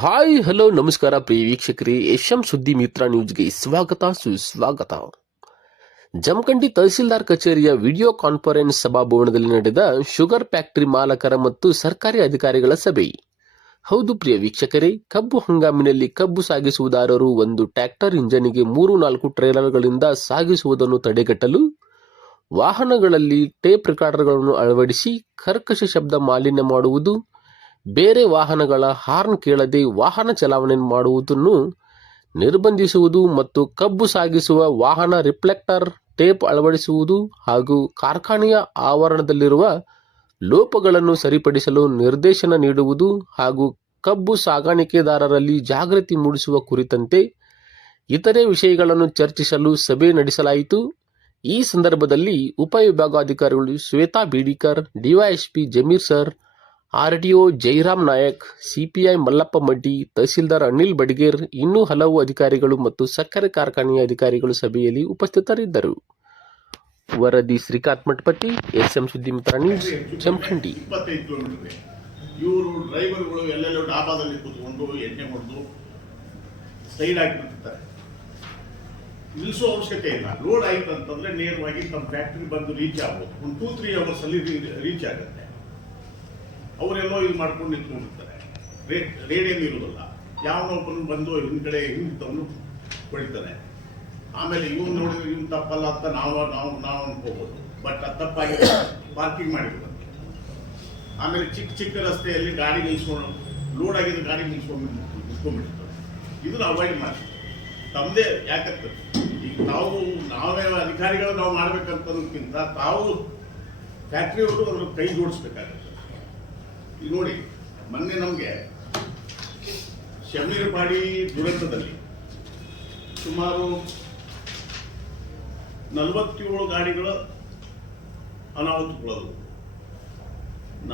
Hi hello ನಮಸ್ಕಾರ ಪ್ರಿಯ ವೀಕ್ಷಕರೇ, M ಸುದ್ದಿ ಮಿತ್ರ ನ್ಯೂಸ್ಗೆ ಸ್ವಾಗತ ಸುಸ್ವಾಗತ. ಜಮಖಂಡಿ ತಹಸೀಲ್ದಾರ್ ಕಚೇರಿಯ ವಿಡಿಯೋ ಕಾನ್ಫರೆನ್ಸ್ ಸಭಾಭವನದಲ್ಲಿ ನಡೆದ ಶುಗರ್ ಫ್ಯಾಕ್ಟರಿ ಮಾಲಕರ ಮತ್ತು ಸರ್ಕಾರಿ ಅಧಿಕಾರಿಗಳ ಸಭೆ. ಹೌದು ಪ್ರಿಯ ವೀಕ್ಷಕರೇ, ಕಬ್ಬು ಹಂಗಾಮಿನಲ್ಲಿ ಕಬ್ಬು ಸಾಗಿಸುವುದಾರರು ಒಂದು ಟ್ರ್ಯಾಕ್ಟರ್ ಇಂಜನಿಗೆ 3-4 ಟ್ರೇಲರ್ಗಳಿಂದ ಸಾಗಿಸುವುದನ್ನು ತಡೆಗಟ್ಟಲು ವಾಹನಗಳಲ್ಲಿ ಟೇಪ್ ರೆಕಾರ್ಡರ್ಗಳನ್ನು ಅಳವಡಿಸಿ ಕರ್ಕಶ ಶಬ್ದ ಮಾಲಿನ್ಯ ಮಾಡುವುದು, ಬೇರೆ ವಾಹನಗಳ ಹಾರ್ನ್ ಕೇಳದೆ ವಾಹನ ಚಾಲನೆ ಮಾಡುವುದನ್ನು ನಿರ್ಬಂಧಿಸುವುದು ಮತ್ತು ಕಬ್ಬು ಸಾಗಿಸುವ ವಾಹನ ರಿಫ್ಲೆಕ್ಟರ್ ಟೇಪ್ ಅಳವಡಿಸುವುದು ಹಾಗೂ ಕಾರ್ಖಾನೆಯ ಆವರಣದಲ್ಲಿರುವ ಲೋಪಗಳನ್ನು ಸರಿಪಡಿಸಲು ನಿರ್ದೇಶನ ನೀಡುವುದು ಹಾಗೂ ಕಬ್ಬು ಸಾಗಾಣಿಕೆದಾರರಲ್ಲಿ ಜಾಗೃತಿ ಮೂಡಿಸುವ ಕುರಿತಂತೆ ಇತರೆ ವಿಷಯಗಳನ್ನು ಚರ್ಚಿಸಲು ಸಭೆ ನಡೆಸಲಾಯಿತು. ಈ ಸಂದರ್ಭದಲ್ಲಿ ಉಪವಿಭಾಗಾಧಿಕಾರಿಗಳು Shweta Bidikar, DYSP Zameer sir, RDO Jairam Nayak, CPI Mallappa Maddi, tahsildar Anil Badiger, ಇನ್ನೂ ಹಲವು ಅಧಿಕಾರಿಗಳು ಮತ್ತು ಸಕ್ಕರೆ ಕಾರ್ಖಾನೆಯ ಅಧಿಕಾರಿಗಳು ಸಭೆಯಲ್ಲಿ ಉಪಸ್ಥಿತರಿದ್ದರು. ವರದಿ ಶ್ರೀಕಾಂತ್ ಮಠಪತಿ, ಎಂ ಸುದ್ದಿ ಮಿತ್ರ ನ್ಯೂಸ್, ಜಮಖಂಡಿ. 25 ಕಿಲೋಮೀಟರ್ ಇವರು ಡ್ರೈವರ್ಗಳು ಎಲ್ಲೆಲ್ಲೋ ಡಾಬಾದಲ್ಲಿ ಕೂತ್ಕೊಂಡು ಎಣ್ಣೆ ಹೊಡೆದು ಸೈಡ್ ಆಗಿಬಿಡ್ತಾರೆ. ನಿಲ್ಲಿಸೋ ಅವಶ್ಯಕತೆ ಇಲ್ಲ. ಲೋಡ್ ಆಯ್ತು ಅಂತಂದ್ರೆ ನೇರವಾಗಿ ತಮ್ಮ ಫ್ಯಾಕ್ಟ್ರಿ ಬಂದು ರೀಚ್ ಆಗ್ಬೋದು. ಒಂದು 2-3 ಅವರ್ಸ್ ಅಲ್ಲಿ ರೀಚ್ ಆಗುತ್ತೆ. ಅವರೆಲ್ಲೋ ಇದು ಮಾಡ್ಕೊಂಡು ನಿಂತ್ಕೊಂಡಿರ್ತಾರೆ. ರೇಡಿಯಂ ಇರೋದಿಲ್ಲ. ಯಾವನೊಬ್ಬನು ಬಂದು ಹಿಂದ್ಗಡೆ ಹಿಂದಿದ್ದವನು ಹೊಡಿತಾನೆ. ಆಮೇಲೆ ಇವನು ನೋಡಿದ್ರೆ ಇವನು ತಪ್ಪಲ್ಲ ಅಂತ ನಾವು ಅನ್ಕೋಬಹುದು. ಬಟ್ ಅದು ತಪ್ಪಾಗಿ ಪಾರ್ಕಿಂಗ್ ಮಾಡಿರ್ತಾರೆ. ಆಮೇಲೆ ಚಿಕ್ಕ ರಸ್ತೆಯಲ್ಲಿ ಗಾಡಿ ನಿಲ್ಸ್ಕೊಂಡು ಲೋಡ್ ಆಗಿದ್ದ ಗಾಡಿ ನಿಲ್ಸ್ಕೊಂಡ್ಬಿಡ್ತಾರೆ. ಇದನ್ನ ಅವಾಯ್ಡ್ ಮಾಡಿ ತಮ್ಮದೇ ಯಾಕಂತ ಈಗ ನಾವೇ ಅಧಿಕಾರಿಗಳು ನಾವು ಮಾಡ್ಬೇಕಂತಕ್ಕಿಂತ ತಾವು ಫ್ಯಾಕ್ಟ್ರಿಯವರು ಅದ್ರ ಕೈ ಜೋಡಿಸ್ಬೇಕಾಗುತ್ತೆ. ಈಗ ನೋಡಿ, ಮೊನ್ನೆ ನಮಗೆ ಶಮೀರ್ಪಾಡಿ ದುರಂತದಲ್ಲಿ ಸುಮಾರು 47 ಗಾಡಿಗಳು ಅನಾಹುತಗೊಳ್ಳೋದು.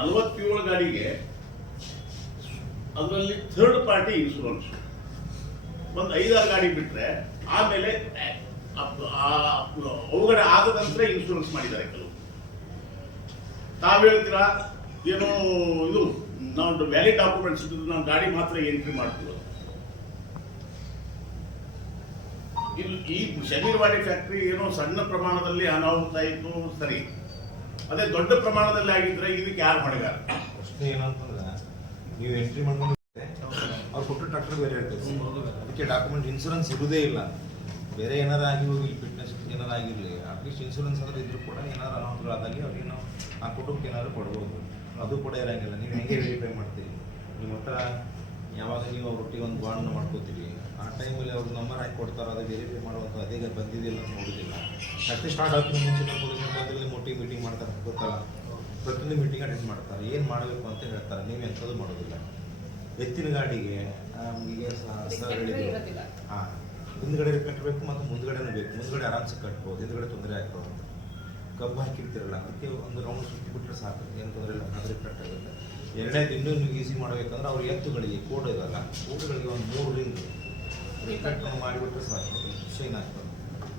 47 ಗಾಡಿಗೆ ಅದರಲ್ಲಿ ಥರ್ಡ್ ಪಾರ್ಟಿ ಇನ್ಶೂರೆನ್ಸ್ ಒಂದು 5-6 ಗಾಡಿ ಬಿಟ್ರೆ ಆಮೇಲೆ ಅವುಗಳ ಆಗದಂತೆ ಇನ್ಶೂರೆನ್ಸ್ ಮಾಡಿದ್ದಾರೆ ಕೆಲವು. ತಾವು ಹೇಳ್ತೀರಾ ಏನೋ ಇದು ನಾವು ವ್ಯಾಲಿಡ್ ಡಾಕ್ಯುಮೆಂಟ್ಸ್ ಇದ್ದು ನಾವು ಗಾಡಿ ಮಾತ್ರ ಎಂಟ್ರಿ ಮಾಡ್ತೀವಿ. ಈ ಶಮೀರ್ವಾಡಿ ಫ್ಯಾಕ್ಟ್ರಿ ಏನೋ ಸಣ್ಣ ಪ್ರಮಾಣದಲ್ಲಿ ಅನಾಹುತ ಆಯಿತು, ಸರಿ. ಅದೇ ದೊಡ್ಡ ಪ್ರಮಾಣದಲ್ಲಿ ಆಗಿದ್ರೆ ಇದಕ್ಕೆ ಯಾರು ಹೊಣೆಗಾರ? ಪ್ರಶ್ನೆ ಏನಂತಂದ್ರೆ, ನೀವು ಎಂಟ್ರಿ ಮಾಡ್ಕೊಂಡು ಅವ್ರು ಕೊಟ್ಟು ಟ್ರಾಕ್ಟರ್ ಬೇರೆ ಇರ್ತದೆ, ಅದಕ್ಕೆ ಡಾಕ್ಯುಮೆಂಟ್ ಇನ್ಶೂರೆನ್ಸ್ ಇರುವುದೇ ಇಲ್ಲ. ಬೇರೆ ಏನಾರ ಆಗಿ ಹೋಗಿ ಫಿಟ್ನೆಸ್ ಏನಾರ ಆಗಿರಲಿ, ಅಟ್ಲೀಸ್ಟ್ ಇನ್ಶೂರೆನ್ಸ್ ಅಂದ್ರೆ ಇದ್ರೂ ಕೂಡ ಏನಾರು ಅನಾಹುತಗಳಾದಲ್ಲಿ ಅವ್ರಿಗೆ ನಾವು ಆ ಕುಟುಂಬಕ್ಕೆ ಏನಾದ್ರು ಕೊಡ್ಬೋದು. ಅದು ಕೂಡ ಇರಂಗಿಲ್ಲ. ನೀವು ಹೆಂಗೆ ವೆರಿಫೈ ಮಾಡ್ತೀರಿ? ನಿಮ್ಮ ಹತ್ರ ಯಾವಾಗ ನೀವು ಅವ್ರೊಟ್ಟಿಗೆ ಒಂದು ಬಾಂಡ್ನ ಮಾಡ್ಕೋತೀರಿ, ಆ ಟೈಮಲ್ಲಿ ಅವ್ರು ನಂಬರ್ ಹಾಕಿ ಕೊಡ್ತಾರೆ, ಅದು ವೆರಿಫೈ ಮಾಡುವಂಥ ಅದೇ ಬಂದಿದೆಯಲ್ಲ ಅಂತ ನೋಡೋದಿಲ್ಲ. ಫ್ಯಾಕ್ಟ್ರಿ ಸ್ಟಾರ್ಟ್ ಆಗ್ತೀನಿ ಮುಂಚೆ ಮೊಟ್ಟಿಗೆ ಮೀಟಿಂಗ್ ಮಾಡ್ತಾರೆ, ಗೊತ್ತಲ್ಲ, ಪ್ರತಿಯೊಂದು ಮೀಟಿಂಗ್ ಅಟೆಂಡ್ ಮಾಡ್ತಾರೆ, ಏನು ಮಾಡಬೇಕು ಅಂತ ಹೇಳ್ತಾರೆ. ನೀವು ಎಂಥದ್ದು ಮಾಡೋದಿಲ್ಲ. ಎತ್ತಿನ ಗಾಡಿಗೆ ಈಗ ಸರ್ ಹೇಳಿದ್ರು, ಹಾಂ, ಹಿಂದ್ಗಡೆ ಕಟ್ಟಬೇಕು ಮತ್ತು ಮುಂದ್ಗಡೆನೂ ಬೇಕು. ಮುಂದ್ಗಡೆ ಆರಾಮ್ಸೆ ಕಟ್ಬೋದು, ಹಿಂದ್ಗಡೆ ತೊಂದರೆ ಆಗ್ಬೋದು ಅಂತ. ಕಬ್ಬು ಹಾಕಿರ್ತಿರಲ್ಲ, ಅದಕ್ಕೆ ಒಂದು ರೌಂಡ್ ಸುತ್ತಿ ಬಿಟ್ಟರೆ ಸಾಕು, ಏನು ತೊಂದರೆ ಇಲ್ಲ, ಆದರೆ ಕಟ್ಟಾಗುತ್ತೆ. ಎರಡನೇದು ಇನ್ನೂ ನೀವು ಈಸಿ ಮಾಡಬೇಕಂದ್ರೆ ಅವ್ರ ಎತ್ತುಗಳಿಗೆ ಕೋಡ್ ಇರಲ್ಲ, ಕೋಡ್ಗಳಿಗೆ ಒಂದು 3 ರಿಂಗ್ ಕಟ್ ಮಾಡಿಬಿಟ್ರೆ ಸಾಕು, ಶೈನ್ ಆಗ್ತದೆ.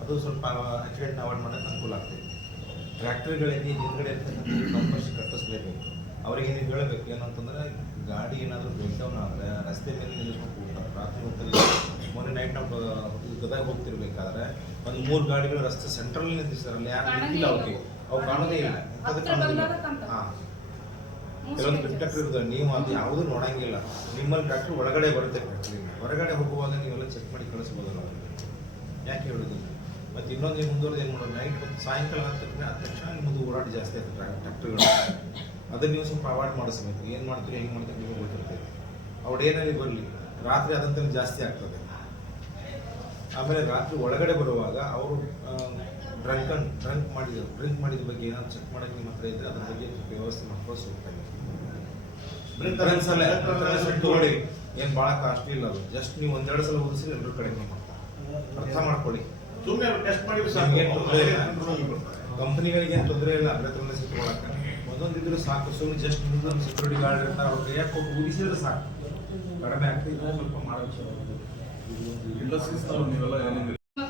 ಅದು ಸ್ವಲ್ಪ ಆಕ್ಸಿಡೆಂಟ್ ಅವಾಯ್ಡ್ ಮಾಡೋಕ್ಕೆ ಅನುಕೂಲ ಆಗ್ತದೆ. ಟ್ರ್ಯಾಕ್ಟರ್ಗಳಿಗೆ ಹಿಂದ್ಗಡೆ ಕಂಪಲ್ಸರಿ ಕಟ್ಟಿಸ್ಲೇಬೇಕು. ಅವ್ರಿಗೆ ನೀವು ಹೇಳಬೇಕು ಏನಂತಂದ್ರೆ, ಗಾಡಿ ಏನಾದರೂ ಬ್ರೇಕ್ ಡೌನ್ ಆದರೆ ರಸ್ತೆ ಮೇಲೆ ನಿಲ್ಲಿಸ್ಕೊಂಡು ಹೋಗ್ತಾರೆ. ರಾತ್ರಿ ಹೊತ್ತಲ್ಲಿ ಮೊನ್ನೆ ನೈಟ್ ನಾವು ಗದಗ ಹೋಗ್ತಿರ್ಬೇಕಾದ್ರೆ ಒಂದು 3 ಗಾಡಿಗಳು ರಸ್ತೆ ಸೆಂಟ್ರಲ್ಲಿ ನಿಂತಿರ್ತಾರಲ್ಲ, ಯಾರು ನಿಂತಿಲ್ಲ, ಅವು ಕಾಣೋದೇ ಇಲ್ಲ. ಅದು ಕಾಣೋದಿಲ್ಲ. ಹಾಂ, ಕೆಲವೊಂದು ಟ್ರ್ಯಾಕ್ಟರ್ ಇರ್ತದೆ, ನೀವು ಅದು ಯಾವುದೂ ನೋಡಂಗಿಲ್ಲ. ನಿಮ್ಮಲ್ಲಿ ಟ್ರ್ಯಾಕ್ಟರ್ ಒಳಗಡೆ ಬರುತ್ತೆ. ಫ್ಯಾಕ್ಟ್ರಿಗೆ ಹೊರಗಡೆ ಹೋಗುವಾಗ ನೀವೆಲ್ಲ ಚೆಕ್ ಮಾಡಿ ಕಳಿಸ್ಬೋದಲ್ಲ ಅವ್ರಿಗೆ, ಯಾಕೆ ಹೇಳೋದಿಲ್ಲ. ಮತ್ತು ಇನ್ನೊಂದು ನೀವು ಮುಂದುವರೆದು ಏನು ಮಾಡೋದು, ನೈಟ್ ಮತ್ತು ಸಾಯಂಕಾಲ ಆದ ತಕ್ಷಣ ನಿಮ್ಮದು ಓಡಾಟ ಜಾಸ್ತಿ ಆಗ್ತದೆ ಟ್ರ್ಯಾಕ್ಟರ್ಗಳು. ಅದನ್ನು ನೀವು ಸ್ವಲ್ಪ ಅವಾಯ್ಡ್ ಮಾಡಿಸ್ಬೇಕು. ಏನು ಮಾಡ್ತೀರಿ, ಹೆಂಗೆ ಮಾಡ್ತೀರಿ ನಿಮಗೆ ಗೊತ್ತಿರ್ತದೆ. ಅವ್ರು ಏನಲ್ಲಿ ಬರಲಿ, ರಾತ್ರಿ ಅದಂತ ಜಾಸ್ತಿ ಆಗ್ತದೆ. ಆಮೇಲೆ ರಾತ್ರಿ ಒಳಗಡೆ ಬರುವಾಗ ಅವರು ಡ್ರಿಂಕ್ ಮಾಡಿದ ಬಗ್ಗೆ ಏನಾದ್ರು ಚೆಕ್ ಮಾಡೋಕ್ಕೆ ನಿಮ್ಮ ಹತ್ರ ಇದ್ದರೆ ಅದ್ರ ಬಗ್ಗೆ ವ್ಯವಸ್ಥೆ ಮಾಡ್ಕೊಳ್ಳೋ ಹೋಗ್ತಾರೆ. ನೋಡಿ, ಏನು ಭಾಳ ಕಾಸ್ಟ್ಲಿ ಇಲ್ಲ ಅದು. ಜಸ್ಟ್ ನೀವು 1-2 ಸಲ ಓದಿಸಿ ಎಲ್ಲರ ಕಡೆಗೆ ಮಾಡ್ತಾರೆ. ಅರ್ಥ ಮಾಡ್ಕೊಳ್ಳಿ. ಕಂಪನಿಗಳಿಗೆ ಏನು ತೊಂದರೆ ಇಲ್ಲ, ಅದ್ರ ಸಿಟ್ಕೊಳ್ಳೋಕೆ ಒಂದೊಂದಿದ್ರು ಸಾಕು. ಸುಮ್ಮನೆ ಜಸ್ಟ್ ಸೆಕ್ಯೂರಿಟಿ ಗಾರ್ಡ್ ಇರ್ತಾರೆ, ಅವ್ರು ಕೈಯಾಗಿ ಕೊಟ್ಟು ಉಳಿಸಿದ್ರೆ ಸಾಕು, ಕಡಿಮೆ ಆಗ್ತದೆ. ಸ್ವಲ್ಪ ಮಾಡಬೇಕು.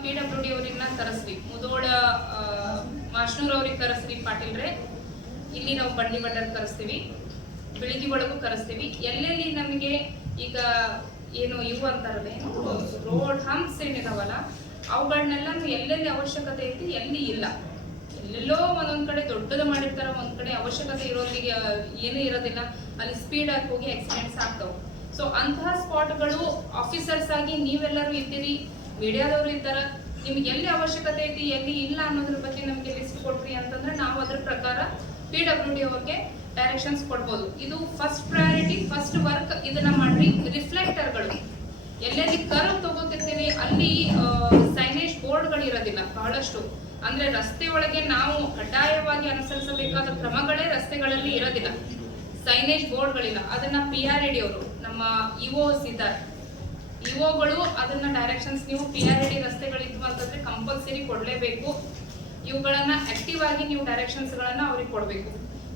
PWD ಅವ್ರನ್ನ ಕರೆಸ್ರಿ, ಮುದೋಳ ಮಾಶ್ನೂರ್ ಅವ್ರಿಗೆ ಕರೆಸ್ರಿ, ಪಾಟೀಲ್ರೆ. ಇಲ್ಲಿ ನಾವು ಬಂಡಿ ಬಟ್ಟರ್ ಕರೆಸ್ತೀವಿ. ಬೆಳಿಗ್ಗೆ ಒಳಗೂ ಕರೆಸ್ತೀವಿ. ಎಲ್ಲೆಲ್ಲಿ ನಮಗೆ ಈಗ ಏನು ಇವು ಅಂತಾರಲ್ಲ, ಏನು ರೋಡ್ ಹಂಪ್ಸ್ ಏನಿದಾವಲ್ಲ ಅವುಗಳನ್ನೆಲ್ಲ ಎಲ್ಲೆಲ್ಲಿ ಅವಶ್ಯಕತೆ ಐತಿ, ಎಲ್ಲಿ ಇಲ್ಲ, ಎಲ್ಲೆಲ್ಲೋ ಒಂದೊಂದ್ ಕಡೆ ದೊಡ್ಡದು ಮಾಡಿರ್ತಾರ, ಒಂದ್ ಕಡೆ ಅವಶ್ಯಕತೆ ಇರೋರಿಗೆ ಏನೂ ಇರೋದಿಲ್ಲ, ಅಲ್ಲಿ ಸ್ಪೀಡ್ ಆಗಿ ಹೋಗಿ ಆಕ್ಸಿಡೆಂಟ್ಸ್ ಆಗ್ತಾವ. ಸೊ ಅಂತಹ ಸ್ಪಾಟ್ಗಳು ಆಫೀಸರ್ಸ್ ಆಗಿ ನೀವೆಲ್ಲರೂ ಇದ್ದೀರಿ, ಮೀಡಿಯಾದವರು ಇದ್ದಾರ, ನಿಮ್ಗೆ ಎಲ್ಲಿ ಅವಶ್ಯಕತೆ ಐತಿ ಎಲ್ಲಿ ಇಲ್ಲ ಅನ್ನೋದ್ರ ಬಗ್ಗೆ ನಮಗೆ ಲಿಸ್ಟ್ ಕೊಟ್ರಿ ಅಂತಂದ್ರೆ ನಾವು ಅದ್ರ ಪ್ರಕಾರ PWD ಅವ್ರಿಗೆ ಡೈರೆಕ್ಷನ್ಸ್ ಕೊಡ್ಬೋದು. ಇದು ಫಸ್ಟ್ ಪ್ರಯಾರಿಟಿ, ಫಸ್ಟ್ ವರ್ಕ್ ಇದನ್ನ ಮಾಡ್ರಿ. ರಿಫ್ಲೆಕ್ಟರ್ಗಳು ಎಲ್ಲೆಲ್ಲಿ ಕರ್ವ್ ತಗೋತಿರ್ತೀವಿ ಅಲ್ಲಿ ಸೈನೇಜ್ ಬೋರ್ಡ್ಗಳು ಇರೋದಿಲ್ಲ ಬಹಳಷ್ಟು. ಅಂದ್ರೆ ರಸ್ತೆ ಒಳಗೆ ನಾವು ಕಡ್ಡಾಯವಾಗಿ ಅನುಸರಿಸಬೇಕಾದ ಕ್ರಮಗಳೇ ರಸ್ತೆಗಳಲ್ಲಿ ಇರೋದಿಲ್ಲ, ಸೈನೇಜ್ ಬೋರ್ಡ್ಗಳಿಲ್ಲ. ಅದನ್ನ PRD ಅವರು ನಮ್ಮ ಇಒಸ್ ಇದ್ದಾರೆ, ಇಒಗಳು ಅದನ್ನ ಡೈರೆಕ್ಷನ್ಸ್ ನೀವು PRD ರಸ್ತೆಗಳಿದ್ವು ಅಂತಂದ್ರೆ ಕಂಪಲ್ಸರಿ ಕೊಡ್ಲೇಬೇಕು. ಇವುಗಳನ್ನ ಆಕ್ಟಿವ್ ಆಗಿ ನೀವು ಡೈರೆಕ್ಷನ್ಸ್ ಗಳನ್ನ ಅವ್ರಿಗೆ ಕೊಡಬೇಕು.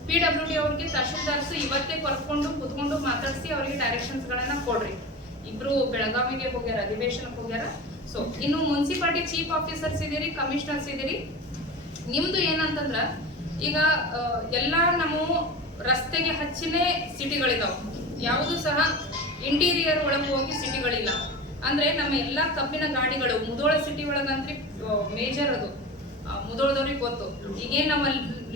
PWD ಅವ್ರಿಗೆ ತಹಶೀಲ್ದಾರ್ಸ್ ಇವತ್ತೇ ಕರ್ಕೊಂಡು ಕುತ್ಕೊಂಡು ಮಾತಾಡಿಸಿ ಅವರಿಗೆ ಡೈರೆಕ್ಷನ್ಸ್ ಗಳನ್ನ ಕೊಡ್ರಿ. ಇಬ್ರು ಬೆಳಗಾವಿಗೆ ಹೋಗ್ಯಾರ, ಅಧಿವೇಶನಕ್ಕೆ ಹೋಗ್ಯಾರ. ಸೊ ಇನ್ನು ಮುನ್ಸಿಪಾಲಿಟಿ ಚೀಫ್ ಆಫೀಸರ್ಸ್ ಇದೀರಿ, ಕಮಿಷನರ್ಸ್ ಇದೀರಿ. ನಿಮ್ದು ಏನಂತಂದ್ರ ಈಗ ಎಲ್ಲಾ ನಮ್ಮ ರಸ್ತೆಗೆ ಹಚ್ಚಿನೇ ಸಿಟಿಗಳಿದಾವ, ಯಾವುದು ಸಹ ಇಂಟೀರಿಯರ್ ಒಳಗೆ ಹೋಗಿ ಸಿಟಿಗಳಿಲ್ಲ. ಅಂದ್ರೆ ನಮ್ಮ ಎಲ್ಲಾ ಕಬ್ಬಿನ ಗಾಡಿಗಳು ಮುಧೋಳ ಸಿಟಿ ಒಳಗಂತ್ರಿ ಮೇಜರ್ ಅದು, ಮುಧೋಳದವ್ರಿಗೆ ಗೊತ್ತು. ಈಗೇನ್ ನಾವು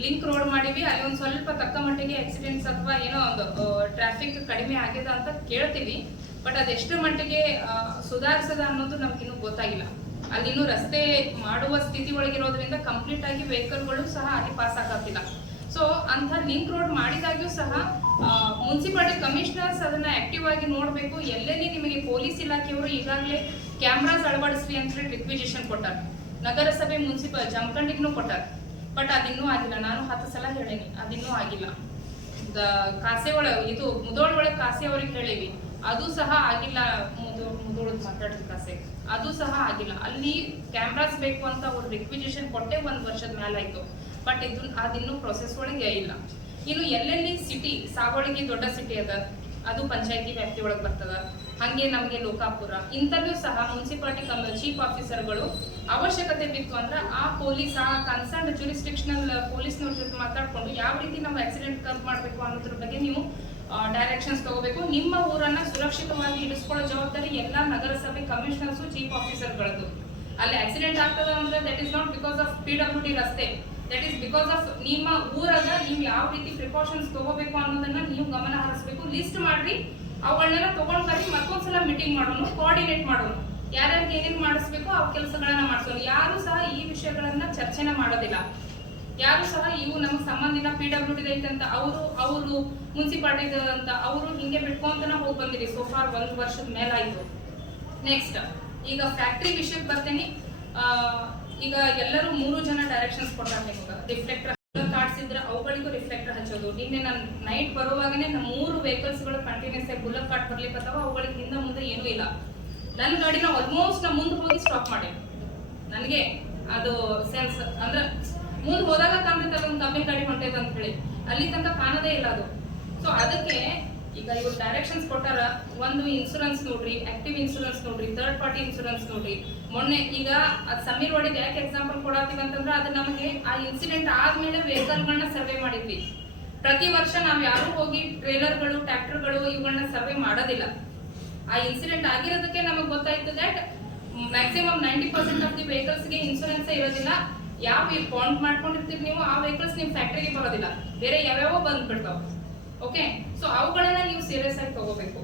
ಲಿಂಕ್ ರೋಡ್ ಮಾಡಿವಿ, ಅಲ್ಲಿ ಒಂದ್ ಸ್ವಲ್ಪ ತಕ್ಕ ಮಟ್ಟಿಗೆ ಆಕ್ಸಿಡೆಂಟ್ಸ್ ಅಥವಾ ಏನೋ ಒಂದು ಟ್ರಾಫಿಕ್ ಕಡಿಮೆ ಆಗಿದೆ ಅಂತ ಕೇಳ್ತೀವಿ. ಬಟ್ ಅದೆಷ್ಟು ಮಟ್ಟಿಗೆ ಸುಧಾರಿಸದ ಅನ್ನೋದು ನಮ್ಗಿನ್ನೂ ಗೊತ್ತಾಗಿಲ್ಲ. ಅಲ್ಲಿನ್ನೂ ರಸ್ತೆ ಮಾಡುವ ಸ್ಥಿತಿ ಒಳಗಿರೋದ್ರಿಂದ ಕಂಪ್ಲೀಟ್ ಆಗಿ ವೆಹಿಕಲ್ಗಳು ಸಹ ಅಲ್ಲಿ ಪಾಸ್ ಆಗತ್ತಿಲ್ಲ. ಸೊ ಅಂತ ಲಿಂಕ್ ರೋಡ್ ಮಾಡಿದಾಗ್ಯೂ ಸಹ ಮುನ್ಸಿಪಾಲಿಟಿ ಕಮಿಷನರ್ಸ್ ಅದನ್ನ ಆಕ್ಟಿವ್ ಆಗಿ ನೋಡ್ಬೇಕು. ಎಲ್ಲೆಲ್ಲಿ ನಿಮಗೆ ಪೊಲೀಸ್ ಇಲಾಖೆಯವರು ಈಗಾಗಲೇ ಕ್ಯಾಮ್ರಾಸ್ ಅಳವಡಿಸ್ರಿ ಅಂತ ಹೇಳಿ ರಿಕ್ವಿಸಿಷನ್ ಕೊಟ್ಟಾರ, ನಗರಸಭೆ ಮುನ್ಸಿಪಲ್ ಜಮಖಂಡಿಗೂ ಕೊಟ್ಟಾರ. ಬಟ್ ಅದಿನ್ನೂ ಆಗಿಲ್ಲ. ನಾನು 10 ಸಲ ಹೇಳೇನಿ, ಅದಿನ್ನೂ ಆಗಿಲ್ಲ. ಕಾಸೆ ಒಳಗೆ ಇದು ಮುಧೋಳ ಒಳಗೆ ಕಾಸೆ ಅವ್ರಿಗೆ ಹೇಳಿವಿ, ಅದು ಸಹ ಆಗಿಲ್ಲ. ಮುಧೋಳದ ಮಾತಾಡಿದ ಕಾಸೆ ಅದು ಸಹ ಆಗಿಲ್ಲ. ಅಲ್ಲಿ ಕ್ಯಾಮ್ರಾಸ್ ಬೇಕು ಅಂತ ಅವ್ರು ರಿಕ್ವಿಸಿಷನ್ ಕೊಟ್ಟೆ 1 ವರ್ಷದ ಮೇಲಾಯ್ತು. ಬಟ್ ಅದಿನ್ನೂ ಪ್ರೊಸೆಸ್ ಒಳಗೆ ಇಲ್ಲ. ಇನ್ನು ಎಲ್ಲೆಲ್ಲಿ ಸಿಟಿ ಸಾವಳಗಿ ದೊಡ್ಡ ಸಿಟಿ ಅದ, ಅದು ಪಂಚಾಯತಿ ವ್ಯಾಪ್ತಿ ಒಳಗೆ ಬರ್ತದ. ಹಂಗೆ ನಮ್ಗೆ ಲೋಕಾಪುರ ಇಂಥಲ್ಲೂ ಸಹ ಮುನ್ಸಿಪಾಲಿಟಿ ಚೀಫ್ ಆಫೀಸರ್ಗಳು ಅವಶ್ಯಕತೆ ಬಿತ್ತು ಅಂದ್ರೆ ಆ ಪೊಲೀಸ್ ಆ ಕನ್ಸರ್ನ್ ಜುರಿಸ್ಟಿಕ್ಷನಲ್ ಪೊಲೀಸ್ನವ್ರ ಜೊತೆ ಮಾತಾಡ್ಕೊಂಡು ಯಾವ ರೀತಿ ನಾವು ಆಕ್ಸಿಡೆಂಟ್ ಕರ್ವ್ ಮಾಡಬೇಕು ಅನ್ನೋದ್ರ ಬಗ್ಗೆ ನೀವು ಡೈರೆಕ್ಷನ್ಸ್ ತಗೋಬೇಕು. ನಿಮ್ಮ ಊರನ್ನ ಸುರಕ್ಷಿತವಾಗಿ ಇಡಿಸ್ಕೊಳ್ಳೋ ಜವಾಬ್ದಾರಿ ಎಲ್ಲಾ ನಗರಸಭೆ ಕಮಿಷನರ್ಸ್ ಚೀಫ್ ಆಫೀಸರ್ಗಳದ್ದು. ಅಲ್ಲಿ ಆಕ್ಸಿಡೆಂಟ್ ಆಗ್ತದ ಅಂದ್ರೆ that is not because of PWD ರಸ್ತೆ, ದಟ್ ಈಸ್ ಬಿಕಾಸ್ ಆಫ್ ನಿಮ್ಮ ಊರಾಗ ನೀವು ಯಾವ ರೀತಿ ಪ್ರಿಕಾಷನ್ಸ್ ತಗೋಬೇಕು ಅನ್ನೋದನ್ನ ನೀವು ಗಮನ ಹರಿಸಬೇಕು. ಲಿಸ್ಟ್ ಮಾಡ್ರಿ, ಅವುಗಳನ್ನೆಲ್ಲ ತಗೊಂಡ್ ಬರ್ರಿ, ಮತ್ತೊಂದ್ಸಲ ಮೀಟಿಂಗ್ ಮಾಡೋಣ, ಕೋಆರ್ಡಿನೇಟ್ ಮಾಡೋಣ, ಯಾರ್ಯಾರಿಗೆ ಏನೇನ್ ಮಾಡಿಸ್ಬೇಕು ಆ ಕೆಲಸಗಳನ್ನ ಮಾಡಿಸೋಣ. ಯಾರು ಸಹ ಈ ವಿಷಯಗಳನ್ನ ಚರ್ಚೆನ ಮಾಡೋದಿಲ್ಲ. ಯಾರು ಸಹ ಇವು ನಮ್ಗೆ ಸಂಬಂಧಿನ PWD ಐತೆ ಅಂತ ಅವರು ಮುನ್ಸಿಪಾಲಿಟಿ ಅಂತ ಅವರು ಹಿಂಗೆ ಬಿಟ್ಕೊಂತನ ಹೋಗಿ ಬಂದಿರಿ. ಸೋಫಾರ್ 1 ವರ್ಷದ ಮೇಲಾಯ್ತು. ನೆಕ್ಸ್ಟ್ ಈಗ ಫ್ಯಾಕ್ಟ್ರಿ ವಿಷಯಕ್ಕೆ ಬರ್ತೇನೆ. ಈಗ ಎಲ್ಲರೂ 3 ಜನ ಡೈರೆಕ್ಷನ್ಸ್ ಕೊಡ್ತಾರೆ ನಿಮಗೆ. ರಿಫ್ಲೆಕ್ಟರ್ ಕಾಡ್ಸಿದ್ರೆ ಅವುಗಳಿಗೂ ರಿಫ್ಲೆಕ್ಟರ್ ಹಚ್ಚೋದು. ನಿನ್ನೆ ನಾನು ನೈಟ್ ಬರುವಾಗನೇ ನಮ್ಮ 3 ವೆಹಿಕಲ್ಸ್ಗಳು ಕಂಟಿನ್ಯೂಸ್ ಆಗಿ ಬುಲ್ಲಕ್ ಕಾಟ್ ಬರ್ಲಿಕ್ಕತ್ತಾವ. ಅವುಗಳಿಗೆ ಹಿಂದೆ ಮುಂದೆ ಏನೂ ಇಲ್ಲ. ನನ್ನ ಗಾಡಿನ ಆಲ್ಮೋಸ್ಟ್ ನಾ ಮುಂದೆ ಹೋಗಿ ಸ್ಟಾಪ್ ಮಾಡಿ, ನನಗೆ ಅದು ಸೆನ್ಸ್ ಅಂದ್ರೆ ಮುಂದೆ ಹೋದಾಗ ಕಾಣ್ತೈತೆ ಒಂದು ಕಮ್ಮಿ ಗಾಡಿ ಹೊಂಟೈತೆ ಅಂತ ಹೇಳಿ, ಅಲ್ಲಿ ತನಕ ಕಾಣದೇ ಇಲ್ಲ ಅದು. ಸೊ ಅದಕ್ಕೆ ಈಗ ಇವ್ರು ಡೈರೆಕ್ಷನ್ಸ್ ಕೊಟ್ಟಾರ. ಒಂದು ಇನ್ಶೂರೆನ್ಸ್ ನೋಡ್ರಿ, ಆಕ್ಟಿವ್ ಇನ್ಶೂರೆನ್ಸ್ ನೋಡ್ರಿ, ಥರ್ಡ್ ಪಾರ್ಟಿ ಇನ್ಶೂರೆನ್ಸ್ ನೋಡ್ರಿ. ಮೊನ್ನೆ ಈಗ ಸಮೀರ್ ವಾಡಿಗೆ ಯಾಕೆ ಎಕ್ಸಾಂಪಲ್ ಕೊಡಾತೀವಿ ಅಂತಂದ್ರೆ ಅದು ನಮಗೆ ಆ ಇನ್ಸಿಡೆಂಟ್ ಆದ್ಮೇಲೆ ವೆಹಿಕಲ್ಗಳನ್ನ ಸರ್ವೆ ಮಾಡಿದ್ವಿ. ಪ್ರತಿ ವರ್ಷ ನಾವು ಯಾರು ಹೋಗಿ ಟ್ರೇಲರ್ಗಳು ಟ್ರ್ಯಾಕ್ಟರ್ಗಳು ಇವುಗಳನ್ನ ಸರ್ವೆ ಮಾಡೋದಿಲ್ಲ. ಆ ಇನ್ಸಿಡೆಂಟ್ ಆಗಿರೋದಕ್ಕೆ ನಮಗೆ ಗೊತ್ತಾಯ್ತು ದಟ್ ಮ್ಯಾಕ್ಸಿಮಮ್ 90% ಆಫ್ ದಿ ವೆಹಿಕಲ್ಸ್ಗೆ ಇನ್ಶೂರೆನ್ಸ್ ಇರೋದಿಲ್ಲ. ಯಾವ ಬಾಂಡ್ ಮಾಡ್ಕೊಂಡಿರ್ತೀರಿ ನೀವು ಆ ವೆಹಿಕಲ್ಸ್ ನಿಮ್ ಫ್ಯಾಕ್ಟರಿಗೆ ಬರೋದಿಲ್ಲ, ಬೇರೆ ಯಾವ್ಯಾವ ಬಂದ್ಬಿಡ್ತಾವ. ಓಕೆ, ಸೊ ಅವುಗಳನ್ನ ನೀವು ಸೀರಿಯಸ್ ಆಗಿ ತಗೋಬೇಕು.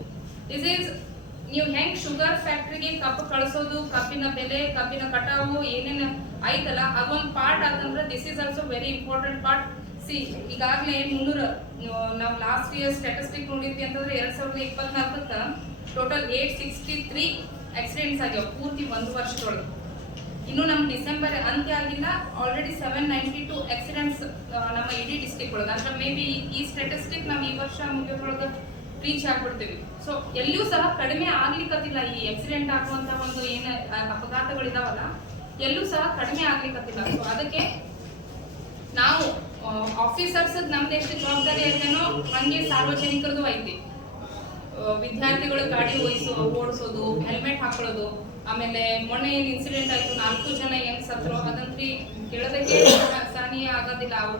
ದಿಸ್ ಈಸ್ ನೀವು ಹೆಂಗ್ ಶುಗರ್ ಫ್ಯಾಕ್ಟರಿಗೆ ಕಬ್ಬು ಕಳಿಸೋದು, ಕಬ್ಬಿನ ಬೆಲೆ, ಕಬ್ಬಿನ ಕಟಾವು ಏನೇನು ಆಯ್ತಲ್ಲ ಅದೊಂದು ಪಾರ್ಟ್ ಆದಂದ್ರೆ this is also very important part. ಈಗಾಗಲೇ 300 ನಾವು ಲಾಸ್ಟ್ ಇಯರ್ ಸ್ಟ್ಯಾಟಿಸ್ಟಿಕ್ ನೋಡಿದ್ವಿ ಅಂತಂದ್ರೆ 2024 ಟೋಟಲ್ 863 ಆಕ್ಸಿಡೆಂಟ್ಸ್ ಆಗ್ಯಾವ ಪೂರ್ತಿ 1 ವರ್ಷದೊಳಗೆ. ಇನ್ನು ನಮ್ಮ ಡಿಸೆಂಬರ್ ಅಂತ್ಯ ಆಗಿಲ್ಲ, ಆಲ್ರೆಡಿ 792 ಆಕ್ಸಿಡೆಂಟ್ಸ್ ನಮ್ಮ ಇಡೀ ಡಿಸ್ಟ್ರಿಕ್ಟ್ ಒಳಗೆ. ಅಂದ್ರೆ ಮೇ ಬಿ ಈ ಸ್ಟ್ಯಾಟಿಸ್ಟಿಕ್ ನಾವು ಈ ವರ್ಷ ಮುಗಿಯೋದ್ರೊಳಗೆ ರೀಚ್ ಆಗ್ಬಿಡ್ತೀವಿ. ಸೊ ಎಲ್ಲಿಯೂ ಸಹ ಕಡಿಮೆ ಆಗ್ಲಿಕ್ಕತ್ತಿಲ್ಲ. ಈ ಆಕ್ಸಿಡೆಂಟ್ ಆಗುವಂತ ಒಂದು ಏನು ಅಪಘಾತಗಳಿದಾವಲ್ಲ ಎಲ್ಲೂ ಸಹ ಕಡಿಮೆ ಆಗ್ಲಿಕ್ಕತ್ತಿಲ್ಲ. ಸೊ ಅದಕ್ಕೆ ನಾವು ಆಫೀಸರ್ಸ್ ನಮ್ದು ಎಷ್ಟು ಜವಾಬ್ದಾರಿ ಐತೆನೋ ಹಂಗೆ ಸಾರ್ವಜನಿಕರದು ಐತಿ. ವಿದ್ಯಾರ್ಥಿಗಳು ಗಾಡಿ ಓಡಿಸೋದು, ಹೆಲ್ಮೆಟ್ ಹಾಕೊಳ್ಳೋದು. ಆಮೇಲೆ ಮೊನ್ನೆ ಏನ್ ಇನ್ಸಿಡೆಂಟ್ ಆಯ್ತು, 4 ಜನ ಹೆಂಗ್ ಸತ್ರು, ಅದಂತ್ರಿ ಕೇಳೋದಕ್ಕೆ ಸಹನೀಯ ಆಗೋದಿಲ್ಲ. ಅವ್ರ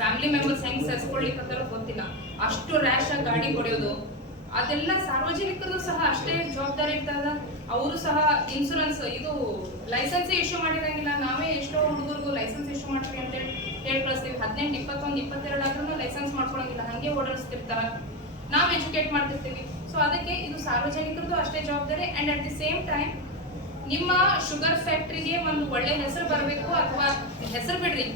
ಫ್ಯಾಮಿಲಿ ಮೆಂಬರ್ಸ್ ಹೆಂಗ್ ಸೆಸ್ಕೊಳ್ಲಿಕ್ಕತ್ತಾರೋ ಗೊತ್ತಿಲ್ಲ. ಅಷ್ಟು ರ್ಯಾಶ್ ಆಗಿ ಗಾಡಿ ಹೊಡೆಯೋದು ಅದೆಲ್ಲ ಸಾರ್ವಜನಿಕರು ಸಹ ಅಷ್ಟೇ ಜವಾಬ್ದಾರಿ ಇರ್ತದ. ಅವರು ಸಹ ಇನ್ಶೂರೆನ್ಸ್ ಇದು ಲೈಸೆನ್ಸ್ ಇಶ್ಯೂ ಮಾಡಿರಂಗಿಲ್ಲ. ನಾವೇ ಎಷ್ಟೋ ಹುಡುಗರಿಗೂ ಲೈಸೆನ್ಸ್ ಇಶ್ಯೂ ಮಾಡ್ತೀವಿ ಅಂತ ಹೇಳಿ ಕಳಿಸ್ತೀವಿ. 18, 21, 22 ಆದ್ರೂ ಲೈಸೆನ್ಸ್ ಮಾಡ್ಕೊಳಂಗಿಲ್ಲ, ಹಂಗೆ ಓಡಾಡಿಸ್ತಿರ್ತಾರ. ನಾವು ಎಜುಕೇಟ್ ಮಾಡ್ತಿರ್ತೀವಿ. ಸೊ ಅದಕ್ಕೆ ಇದು ಸಾರ್ವಜನಿಕರದು ಅಷ್ಟೇ ಜವಾಬ್ದಾರಿ. And at the same time ನಿಮ್ಮ ಶುಗರ್ ಫ್ಯಾಕ್ಟ್ರಿಗೆ ಒಂದು ಒಳ್ಳೆ ಹೆಸರು ಬರಬೇಕು. ಅಥವಾ ಹೆಸರು ಬಿಡ್ರಿ,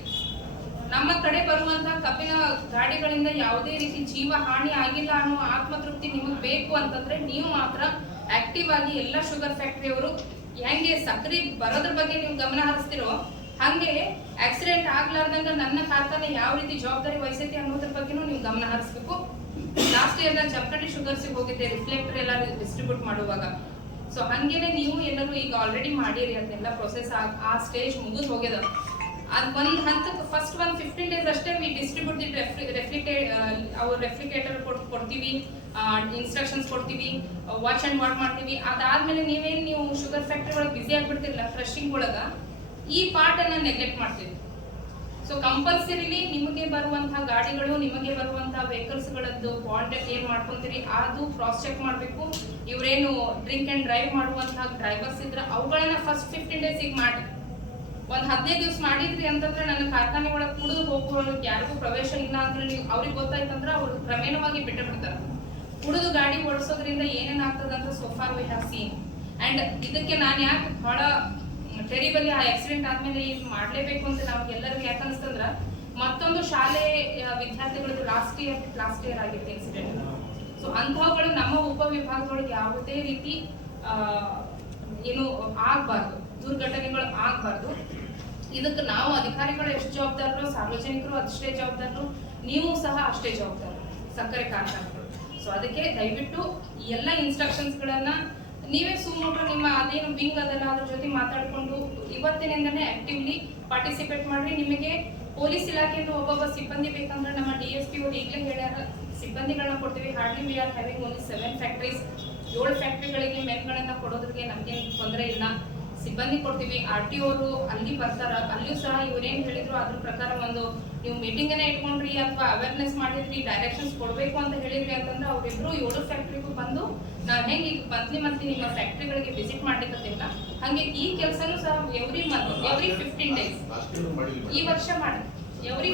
ನಮ್ಮ ಕಡೆ ಬರುವಂತಹ ಕಬ್ಬಿನ ಗಾಡಿಗಳಿಂದ ಯಾವುದೇ ರೀತಿ ಜೀವ ಹಾನಿ ಆಗಿಲ್ಲ ಅನ್ನೋ ಆತ್ಮತೃಪ್ತಿ ನಿಮಗೆ ಬೇಕು ಅಂತಂದ್ರೆ ನೀವು ಮಾತ್ರ ಆಕ್ಟಿವ್ ಆಗಿ ಎಲ್ಲ ಶುಗರ್ ಫ್ಯಾಕ್ಟರಿಯವರು ಹೆಂಗೆ ಸಕ್ಕರೆ ಬರೋದ್ರ ಬಗ್ಗೆ ನೀವು ಗಮನ ಹರಿಸ್ತಿರೋ ಹಂಗೆ ಆಕ್ಸಿಡೆಂಟ್ ಆಗ್ಲಾರ್ದಂಗ ನನ್ನ ಕಾರ್ಖಾನೆ ಯಾವ ರೀತಿ ಜವಾಬ್ದಾರಿ ವಹಿಸೈತಿ ಅನ್ನೋದ್ರ ಬಗ್ಗೆನೂ ನೀವು ಗಮನ ಹರಿಸ್ಬೇಕು. ಲಾಸ್ಟ್ ಇಯರ್ ನಾನು ಜಮಖಂಡಿ ಶುಗರ್ಸಿಗೆ ಹೋಗಿದ್ದೆ, ರಿಫ್ಲೆಕ್ಟರ್ ಎಲ್ಲ ಡಿಸ್ಟ್ರಿಬ್ಯೂಟ್ ಮಾಡುವಾಗ. ಸೊ ಹಂಗೇನೆ ನೀವು ಎಲ್ಲರೂ ಈಗ ಆಲ್ರೆಡಿ ಮಾಡಿರಿ, ಅದನ್ನೆಲ್ಲ ಪ್ರೊಸೆಸ್ ಆ ಸ್ಟೇಜ್ ಮುಗಿದು ಹೋಗ್ಯದ. ಅದ್ ಒಂದ್ ಹಂತಕ್ಕೆ ಫಸ್ಟ್ 15 days ಅಷ್ಟೇ ವಿ ಡಿಸ್ಟ್ರಿಬ್ಯೂಟ್ ರೆಫ್ರಿಕೇಟರ್ ಕೊಡ್ತೀವಿ, ಇನ್ಸ್ಟ್ರಕ್ಷನ್ಸ್ ಕೊಡ್ತೀವಿ, ವಾಚ್ ಅಂಡ್ ವಾಟ್ ಮಾಡ್ತೀವಿ. ಅದಾದ್ಮೇಲೆ ನೀವು ಶುಗರ್ ಫ್ಯಾಕ್ಟ್ರಿ ಒಳಗೆ ಬಿಸಿ ಆಗ್ಬಿಡ್ತಿರಲ್ಲ ಕ್ರಶಿಂಗ್ ಒಳಗ, ಈ ಪಾರ್ಟ್ ಅನ್ನ ನೆಗ್ಲೆಕ್ಟ್ ಮಾಡ್ತೀವಿ. ಸೊ ಕಂಪಲ್ಸರಿಲಿ ನಿಮಗೆ ಬರುವಂತಹ ಗಾಡಿಗಳು, ನಿಮಗೆ ಬರುವಂತಹ ವೆಹಿಕಲ್ಸ್ ಗಳದ್ದು ಬಾಂಡ್ ಏನ್ ಮಾಡ್ಕೊಂತೀರಿ ಅದು ಕ್ರಾಸ್ ಚೆಕ್ ಮಾಡ್ಬೇಕು. ಇವ್ರೇನು ಡ್ರಿಂಕ್ ಅಂಡ್ ಡ್ರೈವ್ ಮಾಡುವಂತಹ ಡ್ರೈವರ್ಸ್ ಇದ್ರೆ ಅವುಗಳನ್ನ ಫಸ್ಟ್ 15 days ಈಗ ಮಾಡಿ. ಒಂದ್ 15 ದಿವಸ ಮಾಡಿದ್ರಿ ಅಂತಂದ್ರೆ ನನ್ನ ಕಾರ್ಖಾನೆ ಒಳಗೆ ಕುಡಿದು ಹೋಗೋರಿಗೆ ಯಾರಿಗೂ ಪ್ರವೇಶ ಇಲ್ಲ ಅಂದ್ರೆ ನೀವು ಅವ್ರಿಗೆ ಗೊತ್ತಾಯ್ತಂದ್ರೆ ಅವ್ರು ಕ್ರಮೇಣವಾಗಿ ಬಿಟ್ಟು ಬಿಡ್ತಾರೆ. ಕುಡಿದು ಗಾಡಿ ಓಡಿಸೋದ್ರಿಂದ ಏನೇನ್ ಆಗ್ತದಂತ so far we have seen. And ಇದಕ್ಕೆ ನಾನು ಯಾಕೆ ಬಹಳ ಟೆರಿಬಲಿ ಆ ಆಕ್ಸಿಡೆಂಟ್ ಆದ್ಮೇಲೆ ಇದು ಮಾಡ್ಲೇಬೇಕು ಅಂತ ನಮ್ಗೆಲ್ಲರಿಗೂ ಯಾಕೆ ಅನ್ಸ್ತಂದ್ರ, ಮತ್ತೊಂದು ಶಾಲೆ ವಿದ್ಯಾರ್ಥಿಗಳದ್ದು ಲಾಸ್ಟ್ ಇಯರ್ ಆಗಿತ್ತು ಇನ್ಸಿಡೆಂಟ್. ಸೊ ಅಂಥವುಗಳು ನಮ್ಮ ಉಪವಿಭಾಗದೊಳಗೆ ಯಾವುದೇ ರೀತಿ ಏನು ಆಗ್ಬಾರ್ದು, ದುರ್ಘಟನೆಗಳು ಆಗ್ಬಾರ್ದು. ಇದಕ್ಕೆ ನಾವು ಅಧಿಕಾರಿಗಳು ಎಷ್ಟು ಜವಾಬ್ದಾರರು, ಸಾರ್ವಜನಿಕರು ಅಷ್ಟೇ ಜವಾಬ್ದಾರರು, ನೀವು ಸಹ ಅಷ್ಟೇ ಜವಾಬ್ದಾರರು, ಸಕ್ಕರೆ ಕಾರ್ಖಾನೆಗಳು. ಸೊ ಅದಕ್ಕೆ ದಯವಿಟ್ಟು ಎಲ್ಲ ಇನ್ಸ್ಟ್ರಕ್ಷನ್ಸ್ ಗಳನ್ನ ನೀವೇ ಸುಮ್ಮನೆ ನಿಮ್ಮ ಅದೇನು ವಿಂಗ್ ಅದಲ್ಲ ಅದ್ರ ಜೊತೆ ಮಾತಾಡ್ಕೊಂಡು ಇವತ್ತಿನಿಂದನೇ ಆಕ್ಟಿವ್ಲಿ ಪಾರ್ಟಿಸಿಪೇಟ್ ಮಾಡ್ರಿ. ನಿಮಗೆ ಪೊಲೀಸ್ ಇಲಾಖೆಯಿಂದ ಒಬ್ಬೊಬ್ಬ ಸಿಬ್ಬಂದಿ ಬೇಕಂದ್ರೆ ನಮ್ಮ DSP ಅವರು ಈಗಲೇ ಹೇಳ್ಯಾರ, ಸಿಬ್ಬಂದಿಗಳನ್ನ ಕೊಡ್ತೀವಿ. Hardly we are having only 7 factories. 7 ಫ್ಯಾಕ್ಟರಿಗಳಿಗೆ ಮೆನ್ಗಳನ್ನ ಕೊಡೋದ್ರಿಗೆ ನಮ್ಗೇನು ತೊಂದರೆ ಇಲ್ಲ, ಸಿಬ್ಬಂದಿ ಕೊಡ್ತೀವಿ. RTO ಅವರು ಅಲ್ಲಿ ಬರ್ತಾರ, ಅಲ್ಲಿಯೂ ಸಹ ಇವ್ರೇನ್ ಹೇಳಿದ್ರು ಅದ್ರ ಪ್ರಕಾರ ಒಂದು ನೀವು ಮೀಟಿಂಗ್ ಅನ್ನ ಇಟ್ಕೊಂಡ್ರಿ ಅಥವಾ ಅವೇರ್ನೆಸ್ ಮಾಡಿದ್ರಿ, ಡೈರೆಕ್ಷನ್ಸ್ ಕೊಡ್ಬೇಕು ಅಂತ ಹೇಳಿದ್ರಿ ಅಂತಂದ್ರೆ ಅವರಿಬ್ರು 7 ಫ್ಯಾಕ್ಟರಿಗೂ ಬಂದು ನಾವ್ ಹೆಂಗೆ ಈಗ ಮಂತ್ಲಿ ನಿಮ್ಮ ಫ್ಯಾಕ್ಟರಿಗಳಿಗೆ ವಿಸಿಟ್ ಮಾಡ್ಲಿಕ್ಕತ್ತಿಲ್ಲ, ಹಂಗೆ ಈ ಕೆಲಸನೂ ಸಹ ಎವ್ರಿ 15 days ಈ ವರ್ಷ ಮಾಡಿ ಎವ್ರಿ